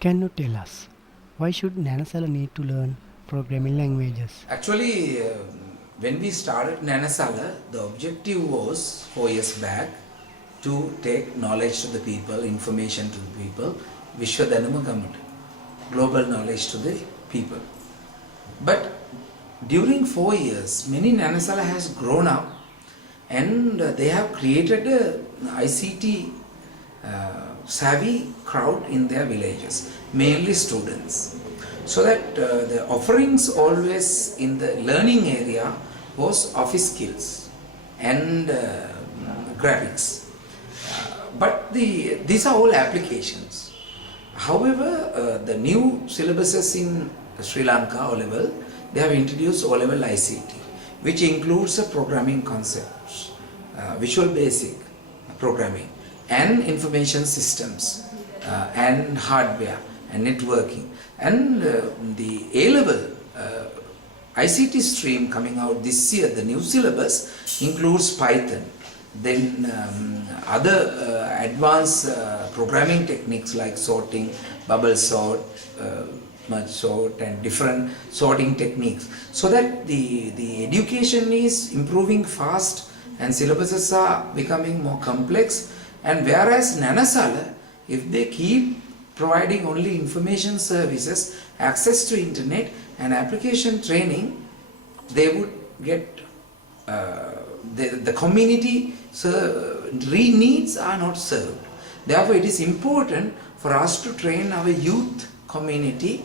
Can you tell us why should Nanasala need to learn programming languages? Actually, when we started Nanasala, the objective was 4 years back to take knowledge to the people, information to the people, Vishwadhanama Gamut, global knowledge to the people. But during 4 years, many Nanasala has grown up and they have created a ICT savvy crowd in their villages, mainly students. So that the offerings always in the learning area was office skills and graphics. But these are all applications. However, the new syllabuses in Sri Lanka O-level, they have introduced O-level ICT, which includes programming concepts, Visual Basic programming, and information systems, and hardware and networking. And the A-level ICT stream coming out this year, the new syllabus includes Python, then other advanced programming techniques like sorting, bubble sort, merge sort, and different sorting techniques, so that the education is improving fast and syllabuses are becoming more complex. And whereas Nanasala, if they keep providing only information services, access to internet and application training, they would get the community needs are not served. Therefore, it is important for us to train our youth community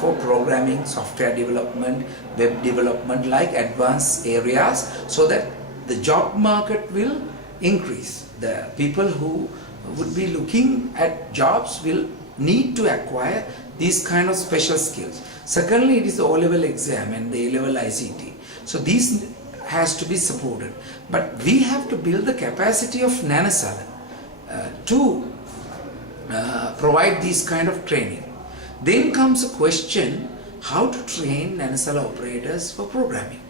for programming, software development, web development, like advanced areas, so that the job market will increase. The people who would be looking at jobs will need to acquire these kind of special skills. Secondly, it is the O-level exam and the A-level ICT. So these has to be supported. But we have to build the capacity of Nanasala to provide this kind of training. Then comes a question how to train Nanasala operators for programming.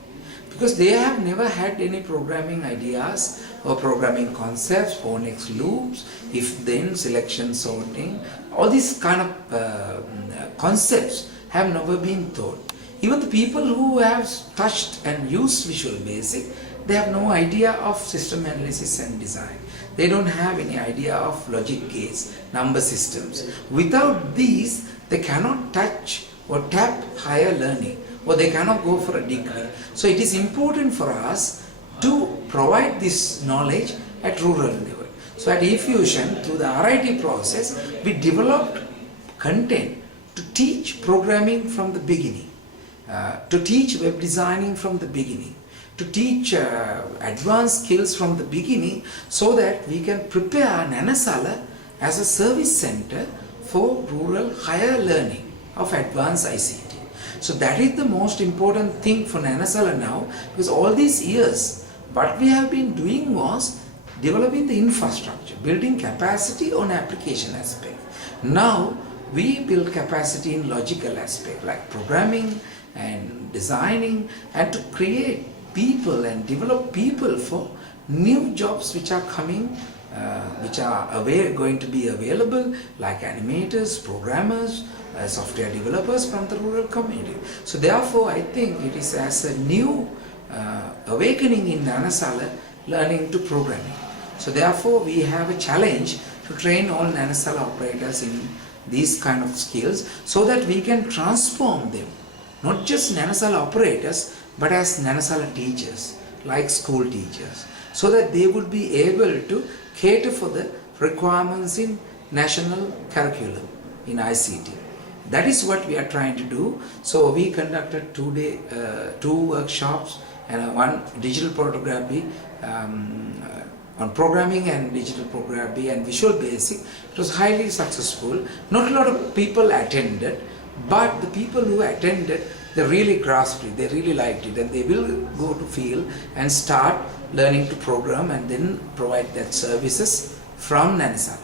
Because they have never had any programming ideas or programming concepts, phonics loops, if then selection sorting, all these kind of concepts have never been taught. Even the people who have touched and used Visual Basic, they have no idea of system analysis and design. They don't have any idea of logic gates, number systems. Without these, they cannot touch or tap higher learning, or they cannot go for a degree. So it is important for us to provide this knowledge at rural level. So at eFusion, through the RIT process, we developed content to teach programming from the beginning, to teach web designing from the beginning, to teach advanced skills from the beginning, so that we can prepare Nanasala as a service center for rural higher learning of advanced ICT. So that is the most important thing for Nanasala now, because all these years what we have been doing was developing the infrastructure, building capacity on application aspect. Now we build capacity in logical aspect like programming and designing, and to create people and develop people for new jobs which are coming, which are going to be available, like animators, programmers, software developers from the rural community. So therefore I think it is as a new awakening in Nanasala learning to programming. So therefore we have a challenge to train all Nanasala operators in these kind of skills, so that we can transform them, not just Nanasala operators, but as Nanasala teachers, like school teachers, so that they would be able to cater for the requirements in national curriculum in ICT. That is what we are trying to do. So we conducted two workshops and one digital photography on programming and digital photography and Visual Basic. It was highly successful. Not a lot of people attended, but the people who attended, they really grasped it, they really liked it, and they will go to field and start learning to program and then provide that services from Nanasala.